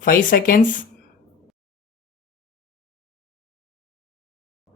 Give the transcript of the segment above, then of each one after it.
5 seconds.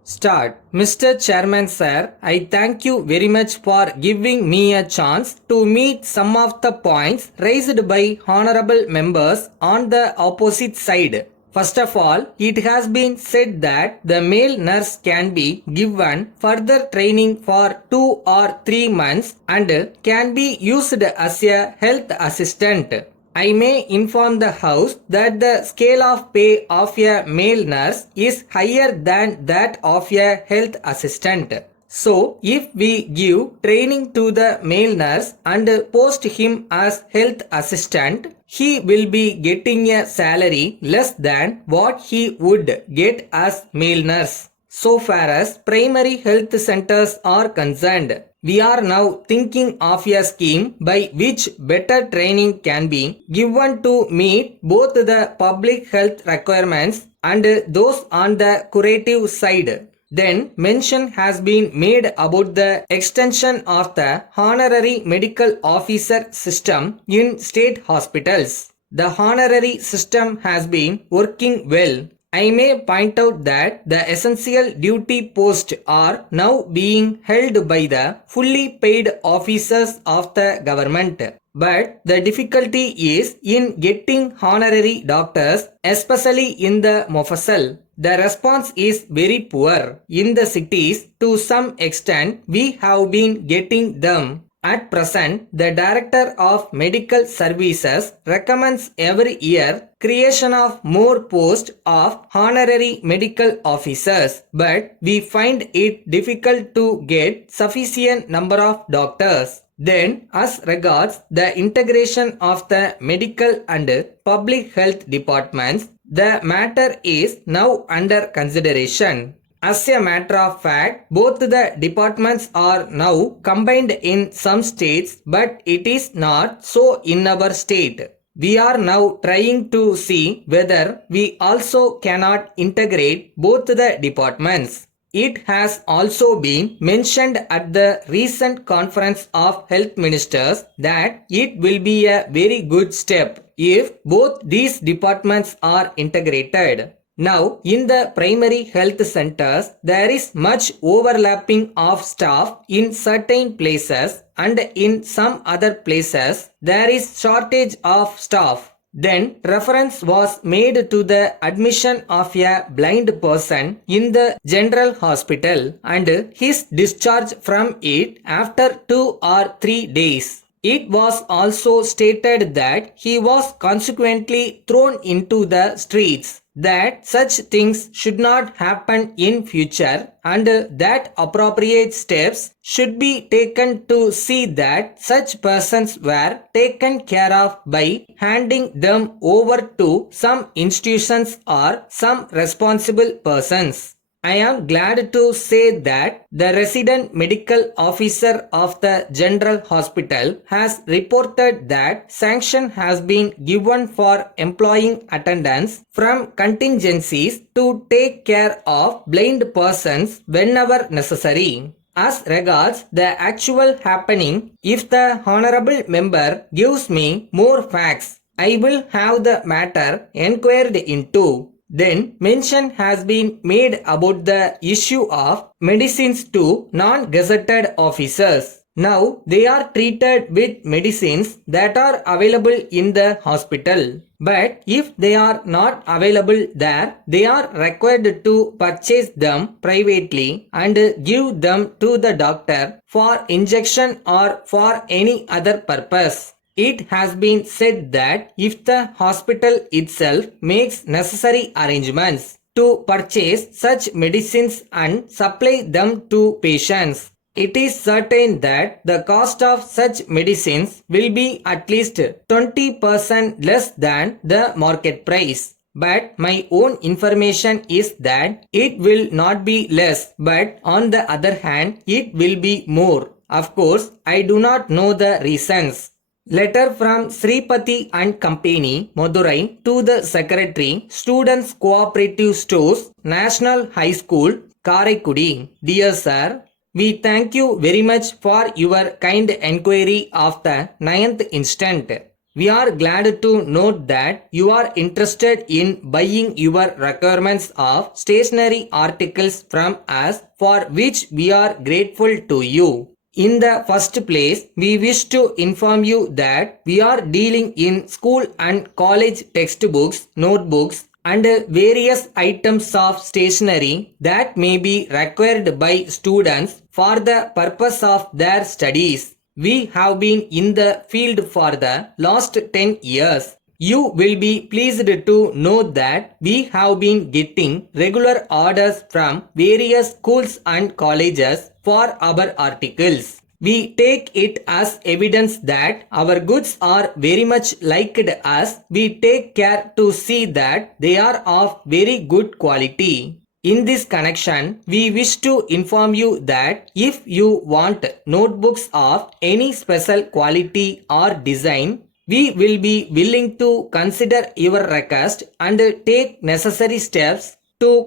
Start. Mr. Chairman Sir, I thank you very much for giving me a chance to meet some of the points raised by honorable members on the opposite side. First of all, it has been said that the male nurse can be given further training for 2 or 3 months and can be used as a health assistant. I may inform the House that the scale of pay of a male nurse is higher than that of a health assistant. So, if we give training to the male nurse and post him as health assistant, he will be getting a salary less than what he would get as male nurse. So far as primary health centers are concerned, we are now thinking of a scheme by which better training can be given to meet both the public health requirements and those on the curative side. Then mention has been made about the extension of the honorary medical officer system in state hospitals. The honorary system has been working well. I may point out that the essential duty posts are now being held by the fully paid officers of the government. But the difficulty is in getting honorary doctors, especially in the Mofassal. The response is very poor. In the cities, to some extent, we have been getting them. At present, the Director of Medical Services recommends every year creation of more posts of honorary medical officers, but we find it difficult to get sufficient number of doctors. Then, as regards the integration of the medical and public health departments, the matter is now under consideration. As a matter of fact, both the departments are now combined in some states, but it is not so in our state. We are now trying to see whether we also cannot integrate both the departments. It has also been mentioned at the recent conference of health ministers that it will be a very good step if both these departments are integrated. Now, in the primary health centers, there is much overlapping of staff in certain places and in some other places, there is shortage of staff. Then reference was made to the admission of a blind person in the general hospital and his discharge from it after 2 or 3 days. It was also stated that he was consequently thrown into the streets, that such things should not happen in future and that appropriate steps should be taken to see that such persons were taken care of by handing them over to some institutions or some responsible persons. I am glad to say that the resident medical officer of the general hospital has reported that sanction has been given for employing attendants from contingencies to take care of blind persons whenever necessary. As regards the actual happening, if the honorable member gives me more facts, I will have the matter inquired into. Then mention has been made about the issue of medicines to non-gazetted officers. Now they are treated with medicines that are available in the hospital. But if they are not available there, they are required to purchase them privately and give them to the doctor for injection or for any other purpose. It has been said that if the hospital itself makes necessary arrangements to purchase such medicines and supply them to patients, it is certain that the cost of such medicines will be at least 20% less than the market price. But my own information is that it will not be less, but on the other hand, it will be more. Of course, I do not know the reasons. Letter from Sripati and Company, Madurai to the Secretary, Students Cooperative Stores, National High School, Karaikudi. Dear Sir, we thank you very much for your kind enquiry of the 9th instant. We are glad to note that you are interested in buying your requirements of stationery articles from us, for which we are grateful to you. In the first place, we wish to inform you that we are dealing in school and college textbooks, notebooks, and various items of stationery that may be required by students for the purpose of their studies. We have been in the field for the last 10 years. You will be pleased to know that we have been getting regular orders from various schools and colleges for our articles. We take it as evidence that our goods are very much liked, as we take care to see that they are of very good quality. In this connection, we wish to inform you that if you want notebooks of any special quality or design, we will be willing to consider your request and take necessary steps to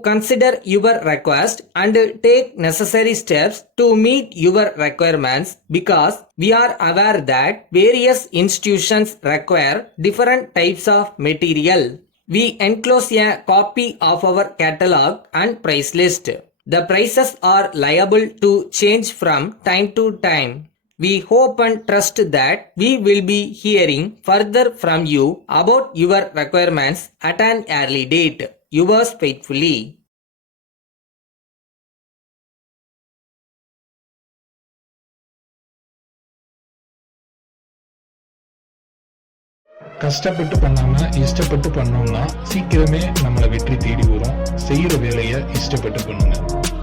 meet your requirements, because we are aware that various institutions require different types of material. We enclose a copy of our catalog and price list. The prices are liable to change from time to time. We hope and trust that we will be hearing further from you about your requirements at an early date. Yours faithfully. கஷ்டப்பட்டு பண்ணாம இஷ்டப்பட்டு பண்ணோம்னா சீக்கிரமே நம்மளை வெற்றி தேடி வரும். செய்யற வேலையை இஷ்டப்பட்டு பண்ணுங்க.